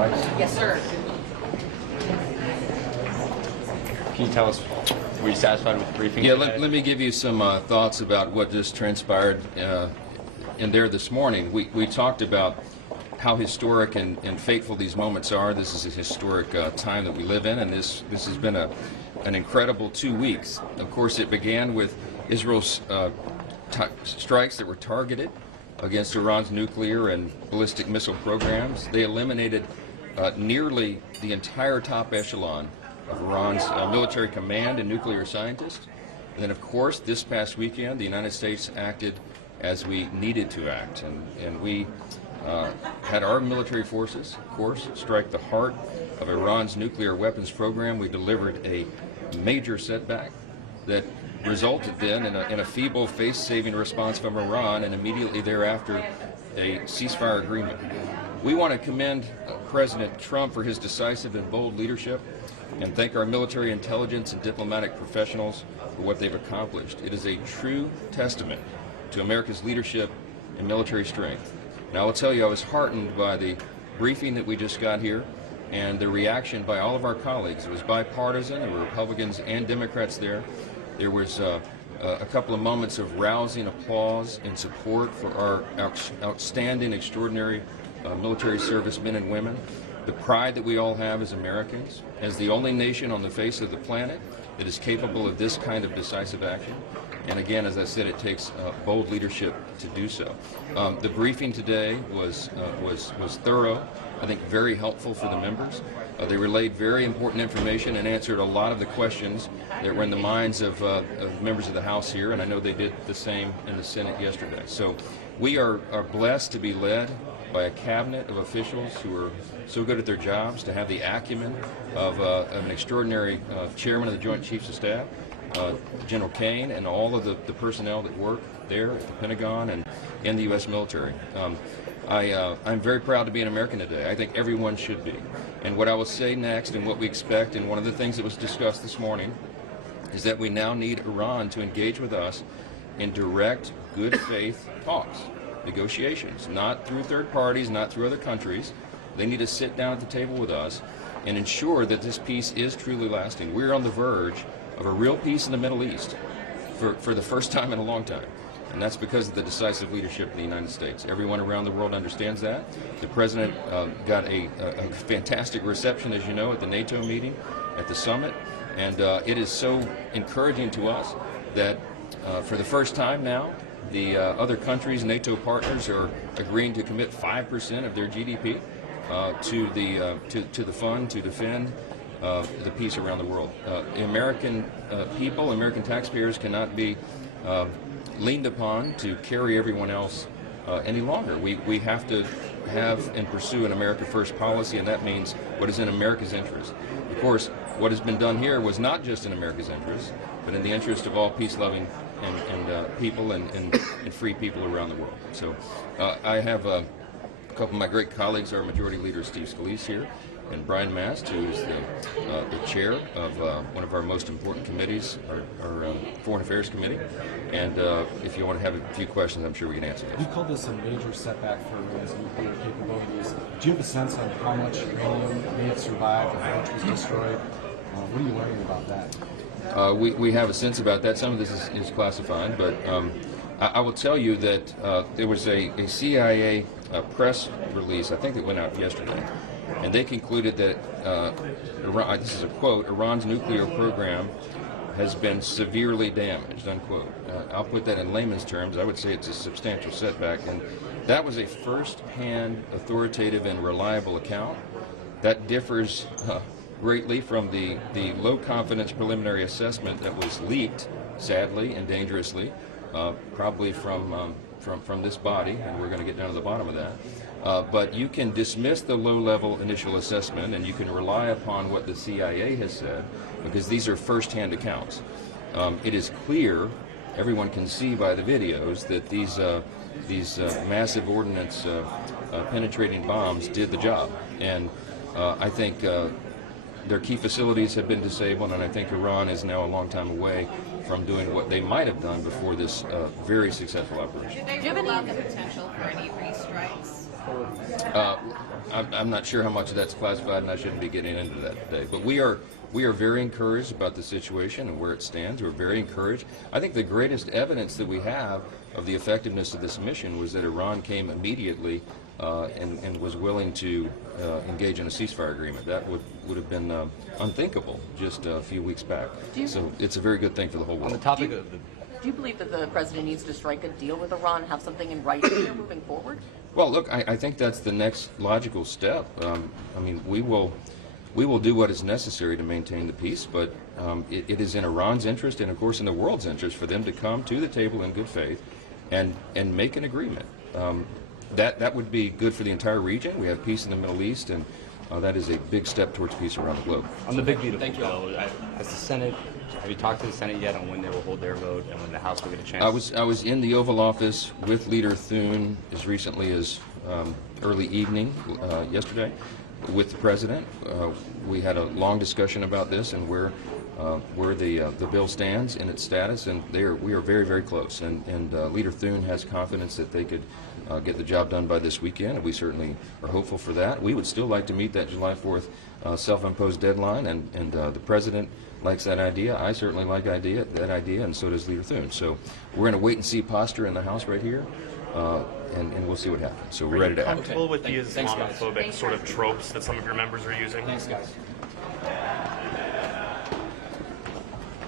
mics? Yes, sir. Can you tell us, were you satisfied with the briefing? Yeah, let me give you some thoughts about what just transpired in there this morning. We talked about how historic and fateful these moments are. This is a historic time that we live in, and this has been an incredible 2 weeks. Of course, it began with Israel's strikes that were targeted against Iran's nuclear and ballistic missile programs. They eliminated nearly the entire top echelon of Iran's military command and nuclear scientists. And then, of course, this past weekend, the United States acted as we needed to act. And we had our military forces, of course, strike the heart of Iran's nuclear weapons program. We delivered a major setback that resulted then in a feeble face-saving response from Iran, and immediately thereafter a ceasefire agreement. We want to commend President Trump for his decisive and bold leadership and thank our military intelligence and diplomatic professionals for what they've accomplished. It is a true testament to America's leadership and military strength. Now, I will tell you, I was heartened by the briefing that we just got here and the reaction by all of our colleagues. It was bipartisan. There were Republicans and Democrats there. There was a couple of moments of rousing applause and support for our outstanding, extraordinary military servicemen and women. The pride that we all have as Americans, as the only nation on the face of the planet that is capable of this kind of decisive action. And again, as I said, it takes bold leadership to do so. The briefing today was thorough, I think very helpful for the members. They relayed very important information and answered a lot of the questions that were in the minds of members of the House here, and I know they did the same in the Senate yesterday. So we are blessed to be led by a cabinet of officials who are so good at their jobs, to have the acumen of an extraordinary chairman of the Joint Chiefs of Staff, General Kane, and all of the personnel that work there at the Pentagon and in the U.S. military. I'm very proud to be an American today. I think everyone should be. And what I will say next and what we expect, and one of the things that was discussed this morning, is that we now need Iran to engage with us in direct, good faith talks, negotiations, not through third parties, not through other countries. They need to sit down at the table with us and ensure that this peace is truly lasting. We're on the verge of a real peace in the Middle East for the first time in a long time. And that's because of the decisive leadership of the United States. Everyone around the world understands that. The President got a fantastic reception, as you know, at the NATO meeting, at the summit. And it is so encouraging to us that for the first time now, the other countries, NATO partners, are agreeing to commit 5% of their GDP to the fund to defend the peace around the world. The American people, American taxpayers cannot be leaned upon to carry everyone else any longer. We have to have and pursue an America First policy, and that means what is in America's interest. Of course, what has been done here was not just in America's interest, but in the interest of all peace-loving and people and free people around the world. So I have a couple of my great colleagues, our Majority Leader Steve Scalise here, and Brian Mast, who is the chair of one of our most important committees, our Foreign Affairs Committee. And if you want to have a few questions, I'm sure we can answer those. You called this a major setback for Iran's nuclear capabilities. Do you have a sense on how much uranium may have survived or how much was destroyed? What are you learning about that? We have a sense about that. Some of this is classified, but I will tell you that there was a CIA press release, I think that went out yesterday, and they concluded that, Iran, this is a quote, Iran's nuclear program has been severely damaged, unquote. I'll put that in layman's terms. I would say it's a substantial setback, and that was a first-hand, authoritative, and reliable account. That differs greatly from the low-confidence preliminary assessment that was leaked, sadly and dangerously, probably from this body, and we're going to get down to the bottom of that. But you can dismiss the low-level initial assessment, and you can rely upon what the CIA has said, because these are first-hand accounts. It is clear, everyone can see by the videos, that these massive ordnance penetrating bombs did the job. And I think their key facilities have been disabled, and I think Iran is now a long time away from doing what they might have done before this very successful operation. Do you have any potential for any restrikes? I'm not sure how much of that's classified, and I shouldn't be getting into that today. But we are very encouraged about the situation and where it stands. We're very encouraged. I think the greatest evidence that we have of the effectiveness of this mission was that Iran came immediately and was willing to engage in a ceasefire agreement. That would have been unthinkable just a few weeks back. So it's a very good thing for the whole world. On the topic of the Do you believe that the president needs to strike a deal with Iran, have something in writing here moving forward? Well, look, I think that's the next logical step. I mean, we will do what is necessary to maintain the peace, but it is in Iran's interest and, of course, in the world's interest for them to come to the table in good faith and make an agreement. That would be good for the entire region. We have peace in the Middle East, and that is a big step towards peace around the globe. on the big beautiful bill, has the Senate? Have you talked to the Senate yet on when they will hold their vote and when the House will get a chance? I was in the Oval Office with Leader Thune as recently as early evening yesterday with the President. We had a long discussion about this and where the bill stands in its status, and we are very, very close. And Leader Thune has confidence that they could get the job done by this weekend, and we certainly are hopeful for that. We would still like to meet that July 4th self-imposed deadline, and the President likes that idea. I certainly like that idea, and so does Leader Thune. So we're in a wait-and-see posture in the House right here, and we'll see what happens. So we're ready to act. Comfortable with the Islamophobic sort of tropes that some of your members are using? Thanks, guys.